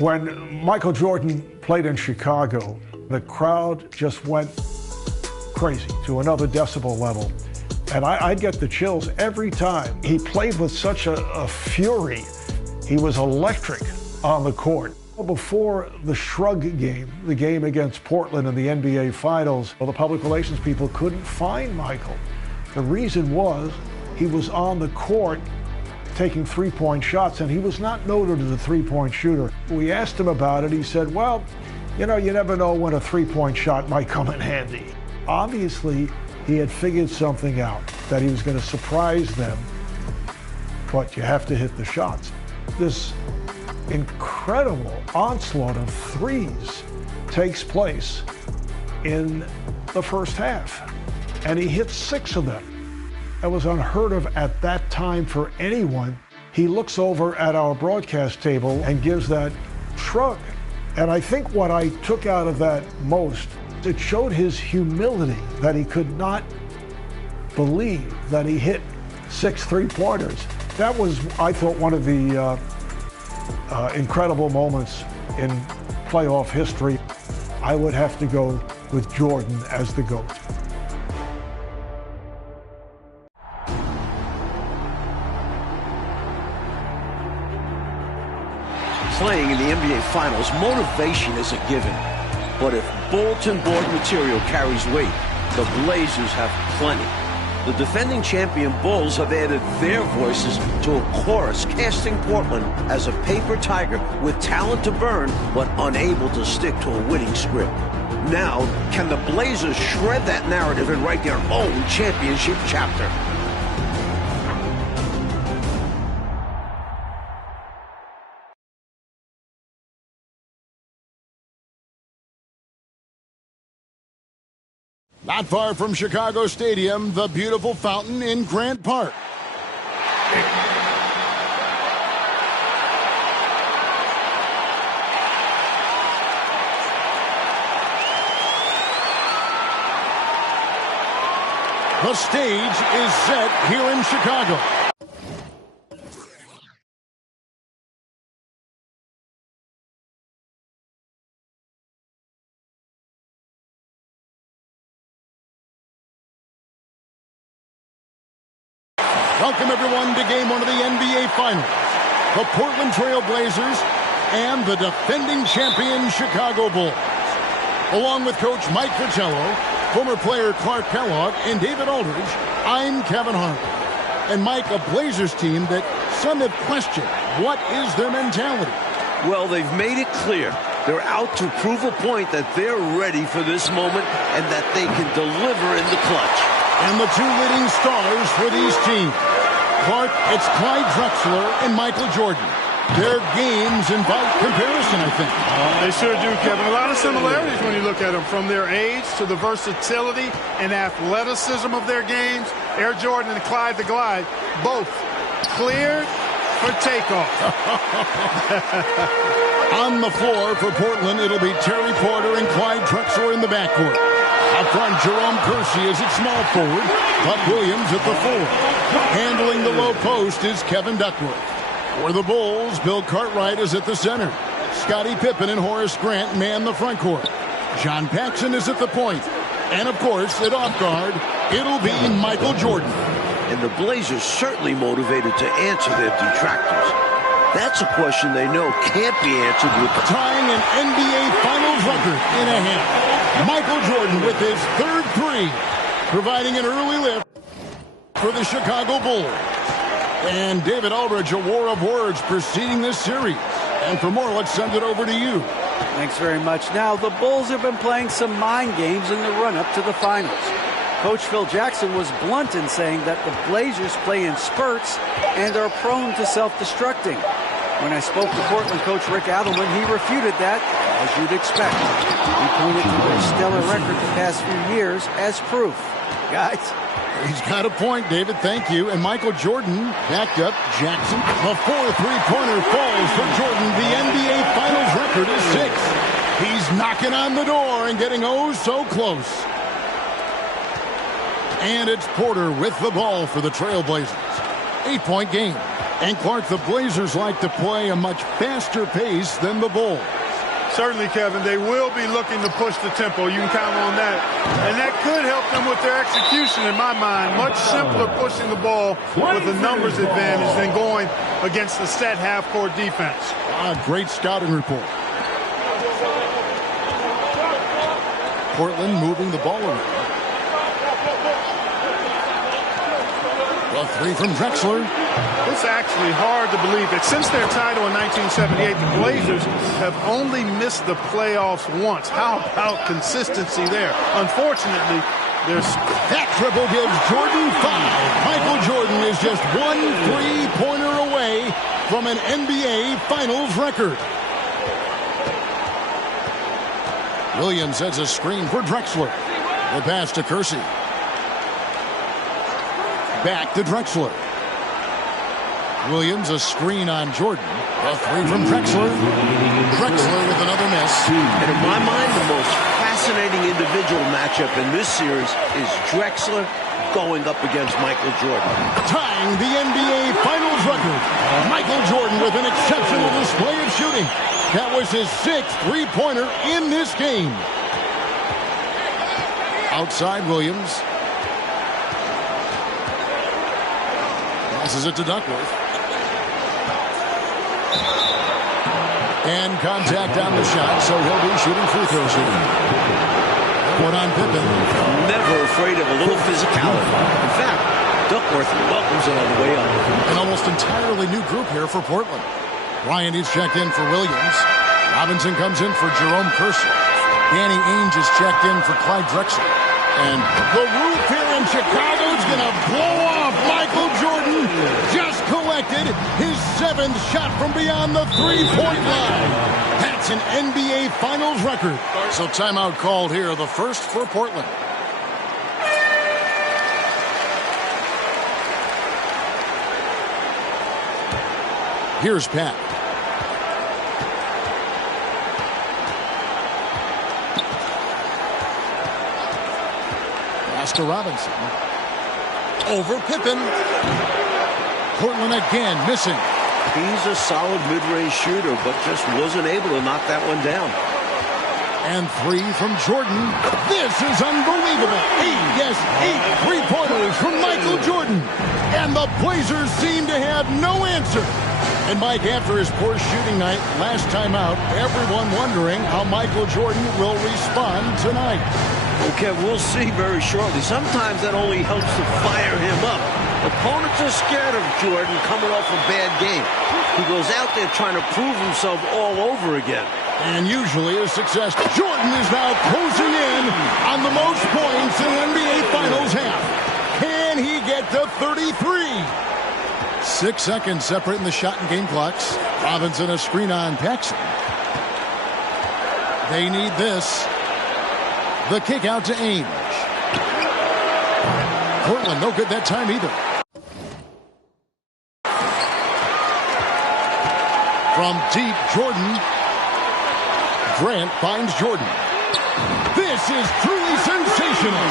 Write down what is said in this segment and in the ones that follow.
When Michael Jordan played in Chicago, the crowd just went crazy to another decibel level. And I'd get the chills every time. He played with such a fury. He was electric on the court. Before the SHRUG game, the game against Portland in the NBA Finals, the public relations people couldn't find Michael. The reason was he was on the court taking three-point shots, and he was not noted as a three-point shooter. We asked him about it. He said, well, you know, you never know when a three-point shot might come in handy. Obviously, he had figured something out, that he was going to surprise them, but you have to hit the shots. This incredible onslaught of threes takes place in the first half, and he hit 6 of them. That was unheard of at that time for anyone. He looks over at our broadcast table and gives that shrug. And I think what I took out of that most, it showed his humility, that he could not believe that he hit 6 three-pointers. That was, I thought, one of the incredible moments in playoff history. I would have to go with Jordan as the GOAT. Playing in the NBA Finals, motivation is a given. But if bulletin board material carries weight, the Blazers have plenty. The defending champion Bulls have added their voices to a chorus casting Portland as a paper tiger with talent to burn but unable to stick to a winning script. Now, can the Blazers shred that narrative and write their own championship chapter? Not far from Chicago Stadium, the beautiful fountain in Grant Park. The stage is set here in Chicago. Welcome, everyone, to Game 1 of the NBA Finals. The Portland Trail Blazers and the defending champion Chicago Bulls. Along with Coach Mike Fratello, former player Clark Kellogg, and David Aldridge, I'm Kevin Harlan. And Mike, a Blazers team that some have questioned. What is their mentality? Well, they've made it clear. They're out to prove a point that they're ready for this moment and that they can deliver in the clutch. And the two leading stars for these teams. Clark, it's Clyde Drexler and Michael Jordan. Their games invite comparison, I think. They sure do, Kevin. A lot of similarities when you look at them, from their age to the versatility and athleticism of their games. Air Jordan and Clyde the Glide, both cleared for takeoff. On the floor for Portland, it'll be Terry Porter and Clyde Drexler in the backcourt. Up front, Jerome Kersey is at small forward, Bud Williams at the 4. Handling the low post is Kevin Duckworth. For the Bulls, Bill Cartwright is at the center. Scottie Pippen and Horace Grant man the front court. John Paxson is at the point. And, of course, at off guard, it'll be Michael Jordan. And the Blazers certainly motivated to answer their detractors. That's a question they know can't be answered with tying an NBA Finals record in a half. Michael Jordan with his third 3, providing an early lift for the Chicago Bulls. And David Aldridge, a war of words preceding this series. And for more, let's send it over to you. Thanks very much. Now, the Bulls have been playing some mind games in the run-up to the finals. Coach Phil Jackson was blunt in saying that the Blazers play in spurts and are prone to self-destructing. When I spoke to Portland coach Rick Adelman, he refuted that, as you'd expect. He pointed to their stellar record the past few years as proof. Guys. He's got a point, David. Thank you. And Michael Jordan backed up Jackson. A 4 3-pointer falls for Jordan. The NBA Finals record is 6. He's knocking on the door and getting oh so close. And it's Porter with the ball for the Trailblazers. 8-point game. And Clark, the Blazers like to play a much faster pace than the Bulls. Certainly, Kevin, they will be looking to push the tempo. You can count on that. And that could help them with their execution, in my mind. Much simpler pushing the ball with a numbers advantage than going against the set half-court defense. Great scouting report. Portland moving the ball around. A three from Drexler. It's actually hard to believe that since their title in 1978, the Blazers have only missed the playoffs once. How about consistency there? Unfortunately, that triple gives Jordan 5. Michael Jordan is just one three-pointer away from an NBA Finals record. Williams sets a screen for Drexler. The pass to Kersey. Back to Drexler. Williams, a screen on Jordan. A three from Drexler. Drexler with another miss. And in my mind, the most fascinating individual matchup in this series is Drexler going up against Michael Jordan. Tying the NBA Finals record. Michael Jordan with an exceptional display of shooting. That was his 6th three-pointer in this game. Outside Williams. Passes it to Duckworth. And contact on the shot, so he'll be shooting free throws here. One on Pippen. Never afraid of a little physicality. In fact, Duckworth welcomes it on the way up. An almost entirely new group here for Portland. Bryant is checked in for Williams. Robinson comes in for Jerome Kersey. Danny Ainge is checked in for Clyde Drexler. And the roof here in Chicago is going to blow off. Michael Jordan just collected his 7th shot from beyond the three-point line. That's an NBA Finals record. So timeout called here, the first for Portland. Here's Pat. To Robinson. Over Pippen. Portland again missing. He's a solid mid-range shooter, but just wasn't able to knock that one down. And 3 from Jordan. This is unbelievable. 8 three-pointers from Michael Jordan. And the Blazers seem to have no answer. And Mike, after his poor shooting night last time out, everyone wondering how Michael Jordan will respond tonight. Okay, we'll see very shortly. Sometimes that only helps to fire him up. Opponents are scared of Jordan coming off a bad game. He goes out there trying to prove himself all over again. And usually a success. Jordan is now closing in on the most points in NBA Finals half. Can he get to 33? 6 seconds separating the shot and game clocks. Robinson a screen on Paxson. They need this. The kick out to Ainge. Portland no good that time either. From deep, Jordan. Grant finds Jordan. This is truly sensational.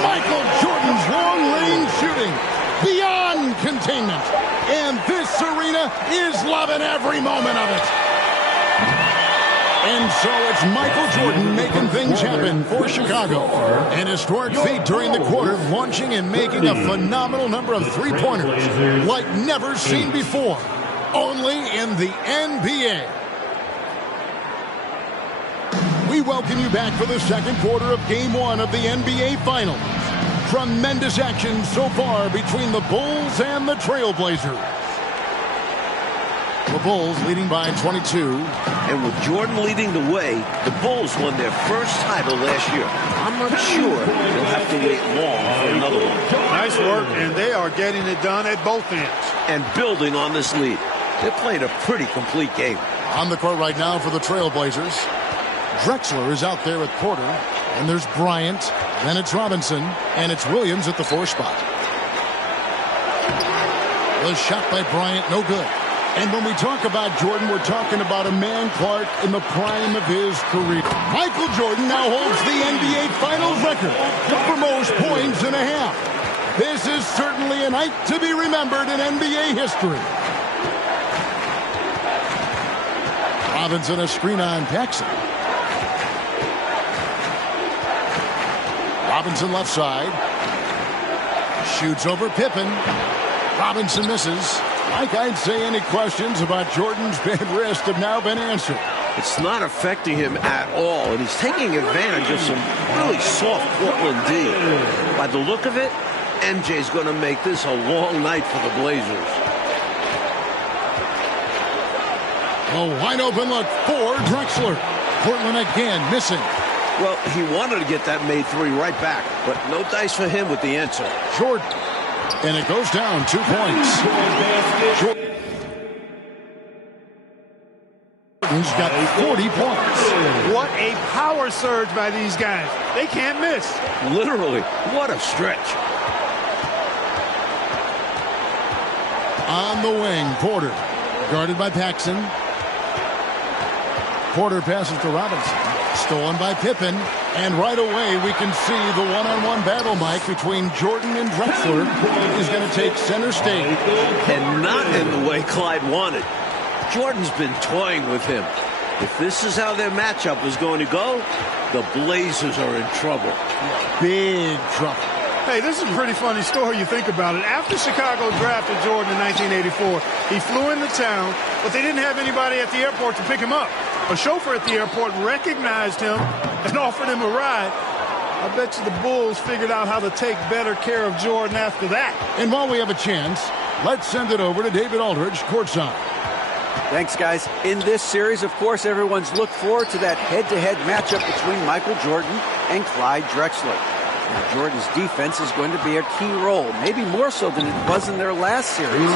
Michael Jordan's long-range shooting beyond containment. And this arena is loving every moment of it. And so it's Michael Jordan making things happen for Chicago. An historic feat during the quarter, launching and making a phenomenal number of three-pointers like never seen before. Only in the NBA. We welcome you back for the second quarter of Game 1 of the NBA Finals. Tremendous action so far between the Bulls and the Trailblazers. The Bulls leading by 22. And with Jordan leading the way, the Bulls won their first title last year. I'm not sure they'll have to wait long for another one. Nice work, and they are getting it done at both ends. And building on this lead. They played a pretty complete game. On the court right now for the Trailblazers. Drexler is out there with Porter. And there's Bryant. Then it's Robinson. And it's Williams at the 4 spot. The shot by Bryant, no good. And when we talk about Jordan, we're talking about a man, Clark, in the prime of his career. Michael Jordan now holds the NBA Finals record for most points in a half. This is certainly a night to be remembered in NBA history. Robinson a screen on Paxson. Robinson left side. Shoots over Pippen. Robinson misses. Like I'd say, any questions about Jordan's bad wrist have now been answered. It's not affecting him at all, and he's taking advantage of some really soft Portland D. By the look of it, MJ's going to make this a long night for the Blazers. A wide open look for Drexler. Portland again missing. Well, he wanted to get that made three right back, but no dice for him with the answer. Jordan. And it goes down 2 points. Jordan's got 40 points. What a power surge by these guys. They can't miss. Literally, what a stretch. On the wing, Porter. Guarded by Paxson. Porter passes to Robinson. Stolen by Pippen. And right away, we can see the one-on-one battle, Mike, between Jordan and Drexler is going to take center stage. And not in the way Clyde wanted. Jordan's been toying with him. If this is how their matchup is going to go, the Blazers are in trouble. Big trouble. Hey, this is a pretty funny story you think about it. After Chicago drafted Jordan in 1984, he flew into town, but they didn't have anybody at the airport to pick him up. A chauffeur at the airport recognized him and offered him a ride. I bet you the Bulls figured out how to take better care of Jordan after that. And while we have a chance, let's send it over to David Aldridge, courtside. Thanks, guys. In this series, of course, everyone's looked forward to that head-to-head matchup between Michael Jordan and Clyde Drexler. Now, Jordan's defense is going to be a key role, maybe more so than it was in their last series.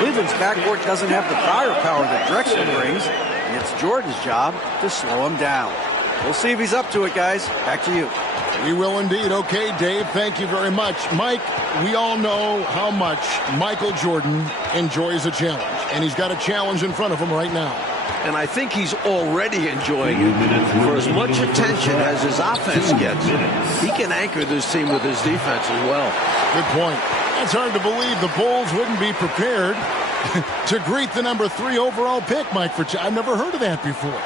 Cleveland's backcourt doesn't have the firepower that Drexler brings, and it's Jordan's job to slow him down. We'll see if he's up to it, guys. Back to you. We will indeed. Okay, Dave, thank you very much. Mike, we all know how much Michael Jordan enjoys a challenge, and he's got a challenge in front of him right now. And I think he's already enjoying it. For as much attention as his offense gets, he can anchor this team with his defense as well. Good point. It's hard to believe the Bulls wouldn't be prepared to greet the number 3 overall pick, Mike. I've never heard of that before.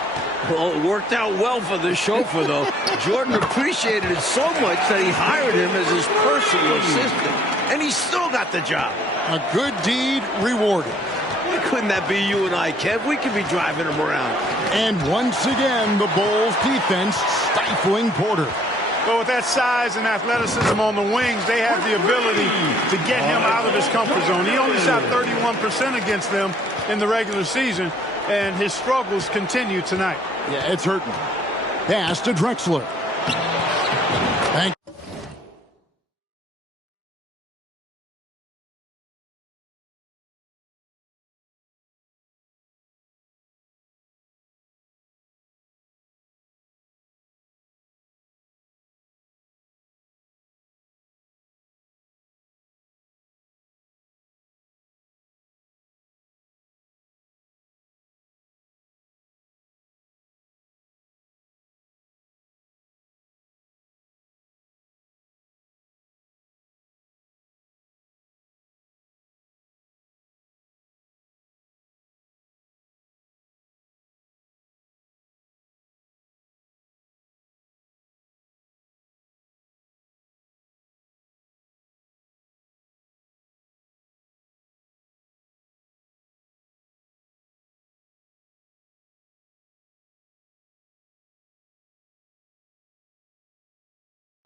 Well, it worked out well for the chauffeur, though. Jordan appreciated it so much that he hired him as his personal assistant. And he still got the job. A good deed rewarded. Couldn't that be you and I, Kev? We could be driving him around. And once again, the Bulls defense stifling Porter. But with that size and athleticism on the wings, they have the ability to get him out of his comfort zone. He only shot 31% against them in the regular season, and his struggles continue tonight. Yeah, it's hurting. Pass to Drexler. Thank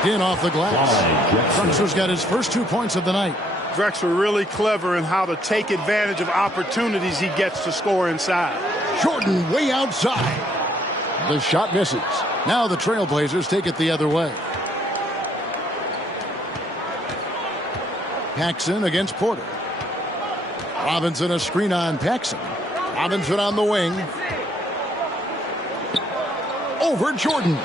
in off the glass. Drexler's got his first 2 points of the night. Drexler really clever in how to take advantage of opportunities he gets to score inside. Jordan way outside. The shot misses. Now the Trailblazers take it the other way. Paxson against Porter. Robinson a screen on Paxson. Robinson on the wing. Over Jordan.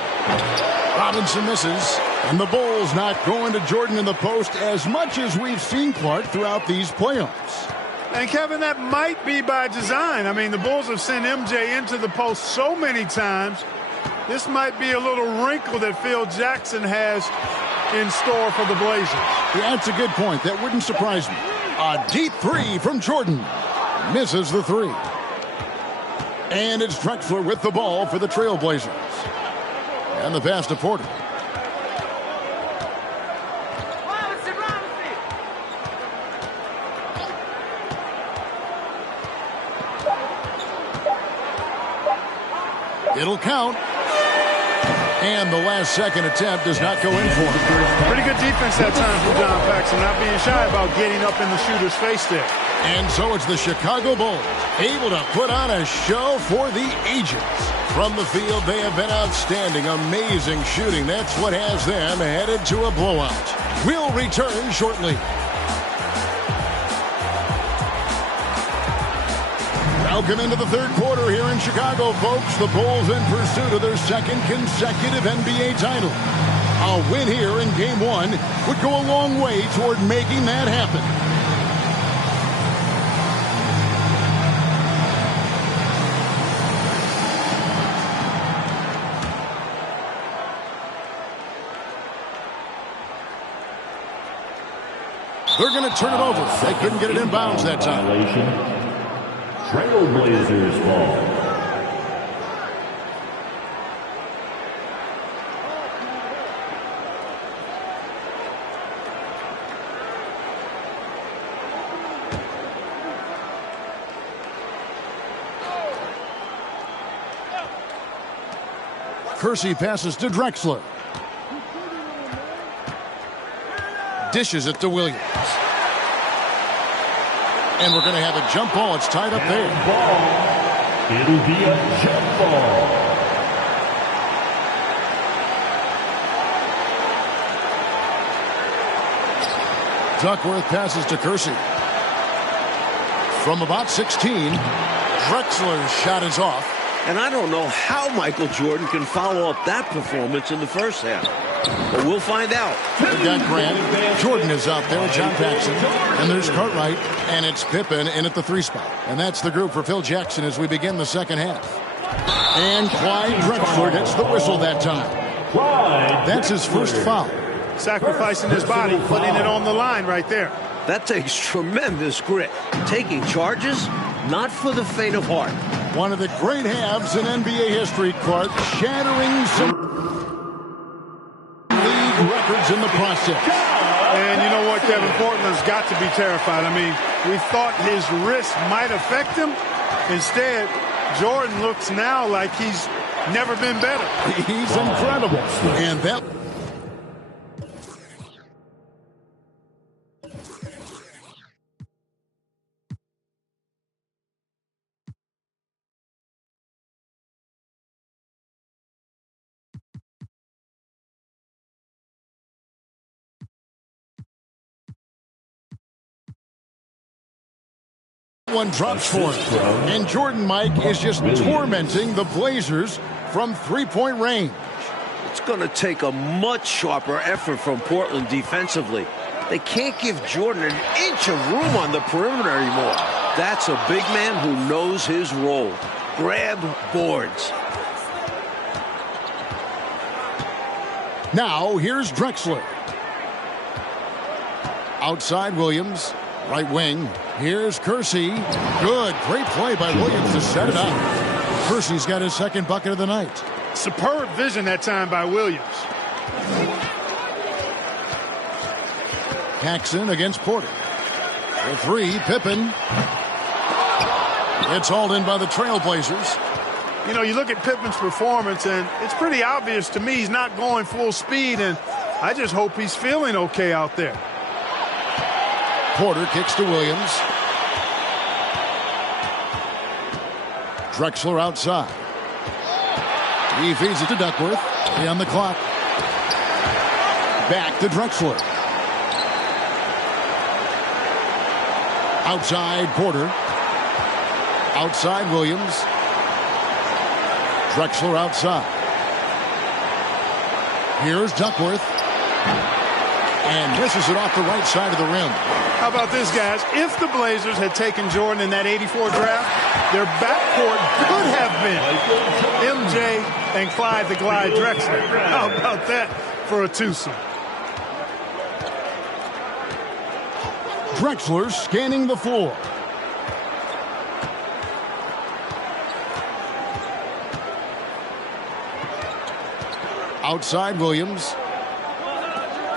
Robinson misses. And the Bulls not going to Jordan in the post as much as we've seen Clark throughout these playoffs. And Kevin, that might be by design. I mean, the Bulls have sent MJ into the post so many times. This might be a little wrinkle that Phil Jackson has in store for the Blazers. Yeah, that's a good point. That wouldn't surprise me. A deep 3 from Jordan. Misses the 3. And it's Drexler with the ball for the Trailblazers. And the pass to Porter. It'll count. And the last second attempt does not go in for him. Pretty good defense that time from John Paxson, not being shy about getting up in the shooter's face there. And so it's the Chicago Bulls able to put on a show for the ages. From the field, they have been outstanding, amazing shooting. That's what has them headed to a blowout. We'll return shortly. Welcome into the third quarter here in Chicago, folks. The Bulls in pursuit of their second consecutive NBA title. A win here in Game 1 would go a long way toward making that happen. They're going to turn it over. They couldn't get it in bounds that time. Trailblazers ball. Kersey passes to Drexler. Dishes it to Williams. And we're going to have a jump ball. It's tied up there. Ball. It'll be a jump ball. Duckworth passes to Kersey. From about 16, Drexler's shot is off. And I don't know how Michael Jordan can follow up that performance in the first half. But we'll find out. They've got Grant. Jordan is out there with John Paxson. And there's Cartwright. And it's Pippen in at the 3 spot. And that's the group for Phil Jackson as we begin the second half. And Clyde Drexler gets the whistle that time. That's his first foul. Sacrificing his body, putting it on the line right there. That takes tremendous grit. Taking charges, not for the faint of heart. One of the great halves in NBA history, Clark, shattering some league records in the process. And you know what, Kevin? Portland's got to be terrified. I mean, we thought his wrist might affect him. Instead, Jordan looks now like he's never been better. He's incredible. And that... one drops for him. And Jordan, Mike, is just tormenting the Blazers from three-point range. It's going to take a much sharper effort from Portland defensively. They can't give Jordan an inch of room on the perimeter anymore. That's a big man who knows his role. Grab boards. Now, here's Drexler. Outside Williams. Right wing. Here's Kersey. Good. Great play by Williams to set it up. Kersey's got his second bucket of the night. Superb vision that time by Williams. Paxson against Porter. The 3, Pippen. It's hauled in by the Trailblazers. You know, you look at Pippen's performance, and it's pretty obvious to me he's not going full speed, and I just hope he's feeling okay out there. Porter kicks to Williams. Drexler outside. He feeds it to Duckworth. He on the clock. Back to Drexler. Outside Porter. Outside Williams. Drexler outside. Here's Duckworth. And misses it off the right side of the rim. How about this, guys? If the Blazers had taken Jordan in that 84 draft, their backcourt could have been MJ and Clyde the Glide Drexler. How about that for a twosome? Drexler scanning the floor. Outside Williams.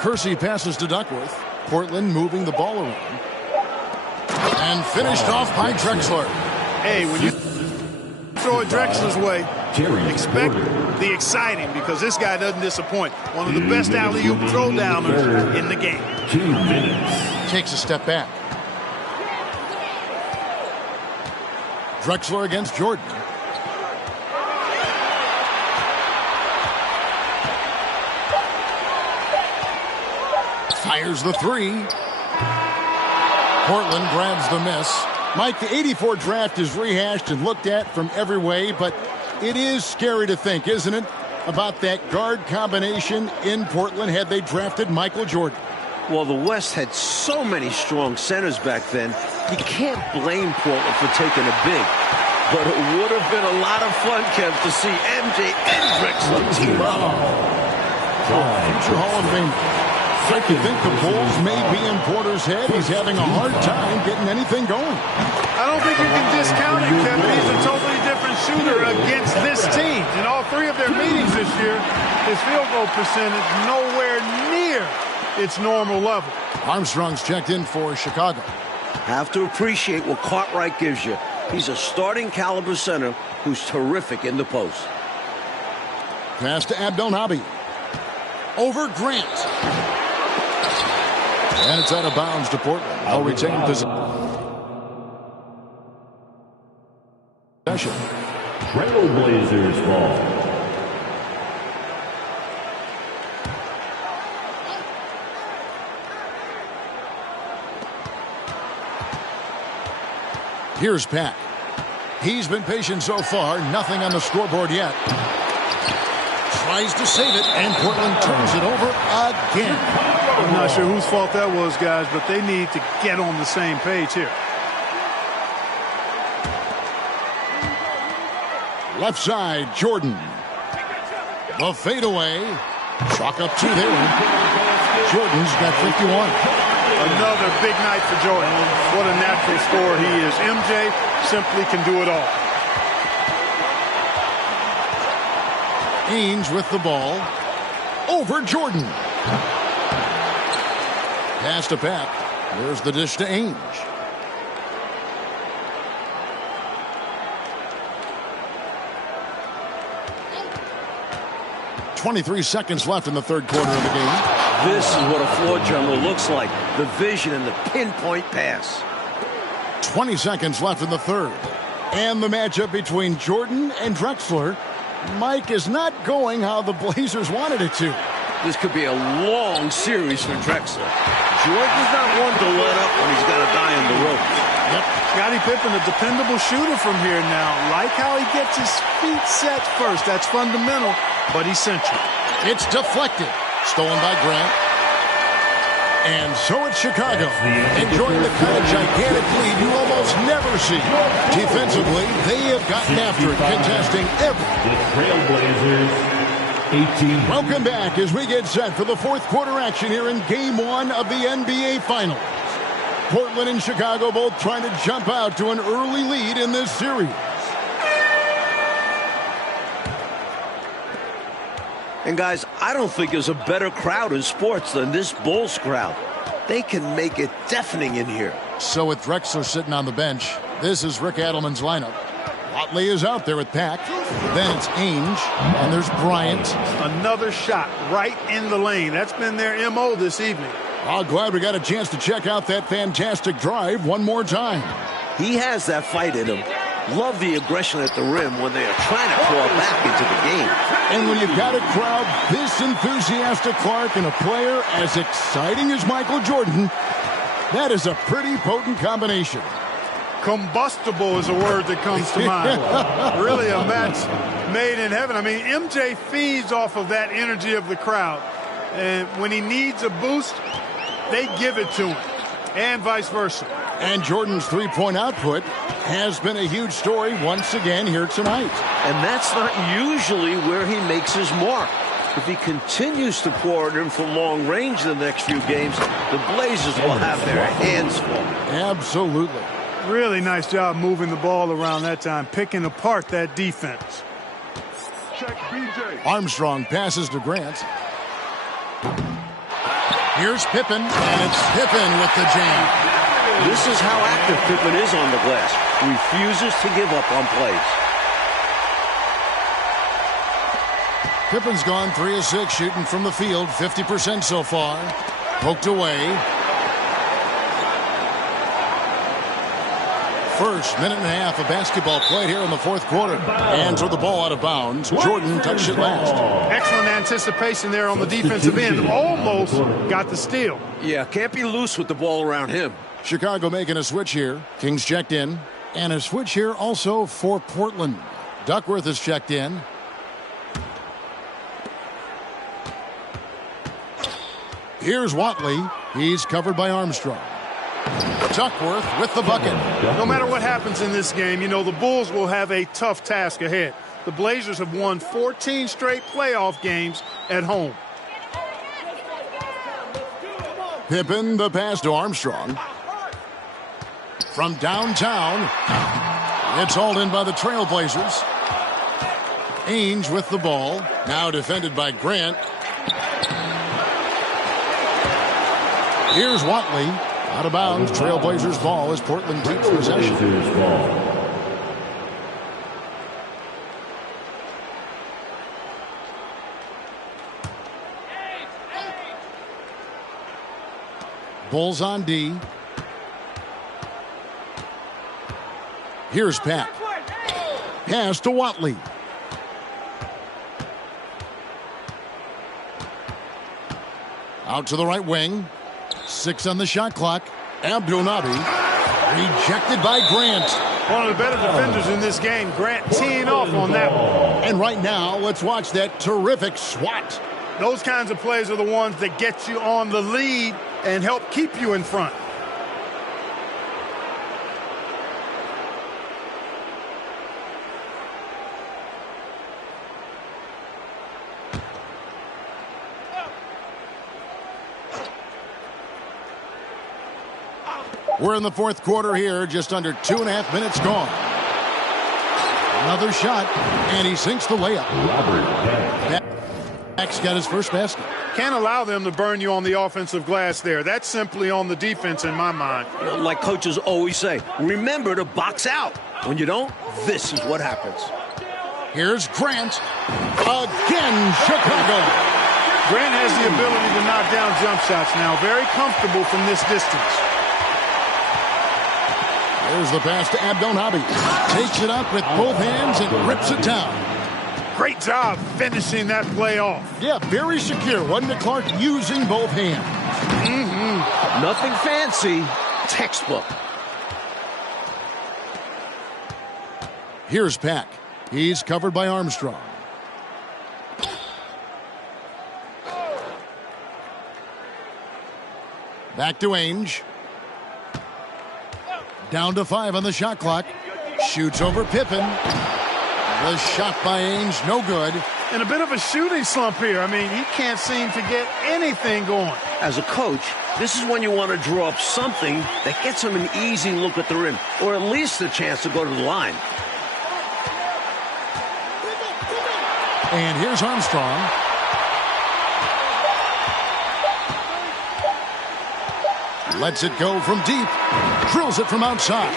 Kersey passes to Duckworth. Portland moving the ball around. And finished off by Drexler. Hey, when you throw it Drexler's way, expect the exciting, because this guy doesn't disappoint. One of the best alley-oop throw-downers in the game. 2 minutes. Takes a step back. Drexler against Jordan. Fires the three. Portland grabs the miss. Mike, the 84 draft is rehashed and looked at from every way, but it is scary to think, isn't it, about that guard combination in Portland had they drafted Michael Jordan. Well, the West had so many strong centers back then, you can't blame Portland for taking a big. But it would have been a lot of fun, Kev, to see MJ and Drexler team up. Future Hall of Fame. I think the Bulls may be in Porter's head. He's having a hard time getting anything going. I don't think you can discount it, Kevin. He's a totally different shooter against this team. In all 3 of their meetings this year, his field goal percentage nowhere near its normal level. Armstrong's checked in for Chicago. Have to appreciate what Cartwright gives you. He's a starting caliber center who's terrific in the post. Pass to Abdelnaby. Over Grant. And it's out of bounds to Portland. I'll retain possession. Trailblazers ball. Here's Pat. He's been patient so far. Nothing on the scoreboard yet. Tries to save it, and Portland turns it over again. I'm not sure whose fault that was, guys, but they need to get on the same page here. Left side, Jordan. The fadeaway. Chalk up 2 there. Jordan's got 51. Another big night for Jordan. What a natural scorer he is. MJ simply can do it all. Ainge with the ball. Over Jordan. Pass to Pat. There's the dish to Ainge. .23 seconds left in the 3rd quarter of the game. This is what a floor general looks like. The vision and the pinpoint pass. 20 seconds left in the 3rd. And the matchup between Jordan and Drexler. Mike, is not going how the Blazers wanted it to. This could be a long series for Drexler. Jordan's not one to let up when he's got a guy on the ropes. Yep. Scottie Pippen, a dependable shooter from here now. Like how he gets his feet set first. That's fundamental, but essential. It's deflected. Stolen by Grant. And so it's Chicago, enjoying the kind of gigantic lead you almost never see. Defensively, they have gotten after it, contesting every. The Trailblazers, 18. Welcome back as we get set for the 4th quarter action here in Game 1 of the NBA Finals. Portland and Chicago both trying to jump out to an early lead in this series. And guys, I don't think there's a better crowd in sports than this Bulls crowd. They can make it deafening in here. So with Drexler sitting on the bench, this is Rick Adelman's lineup. Watley is out there with Pack. Then it's Ainge, and there's Bryant. Another shot right in the lane. That's been their MO this evening. Oh, glad we got a chance to check out that fantastic drive one more time. He has that fight in him. Love the aggression at the rim when they are trying to claw back into the game. And when you've got a crowd this enthusiastic, Clark, and a player as exciting as Michael Jordan, that is a pretty potent combination. Combustible is a word that comes to mind. Really a match made in heaven. I mean, MJ feeds off of that energy of the crowd. And when he needs a boost, they give it to him. And vice versa. And Jordan's three-point output has been a huge story once again here tonight. And that's not usually where he makes his mark. If he continues to pour it in for long range in the next few games, the Blazers will have their hands full. Absolutely. Really nice job moving the ball around that time, picking apart that defense. Armstrong passes to Grant. Here's Pippen, and it's Pippen with the jam. This is how active Pippen is on the glass. Refuses to give up on plays. Pippen's gone 3 of 6 shooting from the field, 50% so far. Poked away. First minute and a half of basketball played here in the fourth quarter. And throw the ball out of bounds. Jordan touched it last. Excellent anticipation there on the defensive end. Almost got the steal. Yeah, can't be loose with the ball around him. Chicago making a switch here. Kings checked in. And a switch here also for Portland. Duckworth is checked in. Here's Watley. He's covered by Armstrong. Duckworth with the bucket. No matter what happens in this game, you know the Bulls will have a tough task ahead. The Blazers have won 14 straight playoff games at home. Pippen, the pass to Armstrong. From downtown, it's hauled in by the Trailblazers. Ainge with the ball. Now defended by Grant. Here's Watley. Out of bounds. Trailblazers ball as Portland keeps possession. Bulls on D. Here's Pat. Pass to Watley. Out to the right wing. 6 on the shot clock. Abdul-Nabi rejected by Grant. One of the better defenders in this game. Grant teeing off on that one. And right now, let's watch that terrific swat. Those kinds of plays are the ones that get you on the lead and help keep you in front. We're in the fourth quarter here, just under 2.5 minutes gone. Another shot, and he sinks the layup. Max got his first basket. Can't allow them to burn you on the offensive glass there. That's simply on the defense in my mind. Like coaches always say, remember to box out. When you don't, this is what happens. Here's Grant. Again, Chicago. Grant has the ability to knock down jump shots now. Very comfortable from this distance. There's the pass to Abdul-Nabi. Takes it up with both hands and rips it down. Great job finishing that play off. Yeah, very secure, wasn't it, Clark? Using both hands. Nothing fancy. Textbook. Here's Pack. He's covered by Armstrong. Back to Ainge. Down to 5 on the shot clock. Shoots over Pippen. The shot by Ainge, no good. And a bit of a shooting slump here. I mean, he can't seem to get anything going. As a coach, this is when you want to draw up something that gets him an easy look at the rim, or at least a chance to go to the line. And here's Armstrong. Lets it go from deep. Drills it from outside.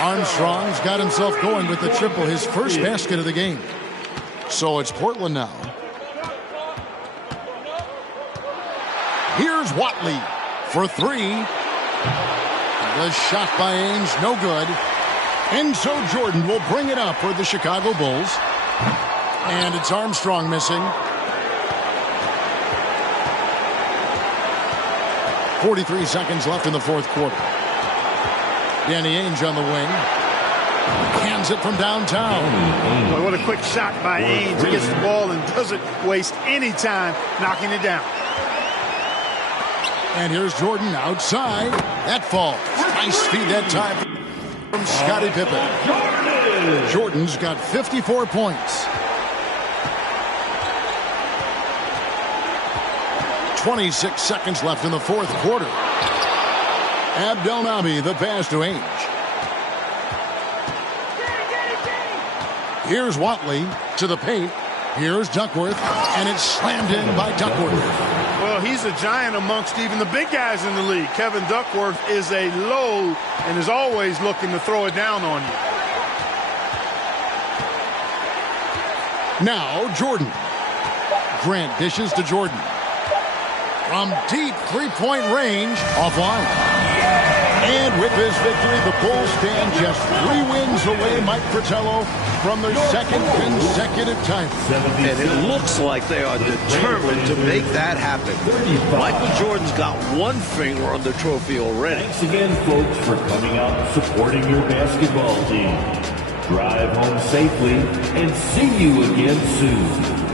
Armstrong's got himself going with the triple, his first basket of the game. So it's Portland now. Here's Watley for 3. The shot by Ainge, no good. And so Jordan will bring it up for the Chicago Bulls. And it's Armstrong missing. 43 seconds left in the fourth quarter. Danny Ainge on the wing. Hands it from downtown. Boy, what a quick shot by Ainge. He gets the ball and doesn't waste any time knocking it down. And here's Jordan outside. That falls. Nice feed that time from Scottie Pippen. Jordan's got 54 points. 26 seconds left in the fourth quarter. Abdul-Nabi, the pass to Ainge. Here's Watley to the paint. Here's Duckworth, and it's slammed in by Duckworth. Well, he's a giant amongst even the big guys in the league. Kevin Duckworth is a load and is always looking to throw it down on you. Now Jordan. Grant dishes to Jordan. From deep three-point range, offline. And with this victory, the Bulls stand just 3 wins away, Mike Fratello, from their second consecutive title. And it looks like they are determined to make that happen. Michael Jordan's got one finger on the trophy already. Thanks again, folks, for coming out and supporting your basketball team. Drive home safely and see you again soon.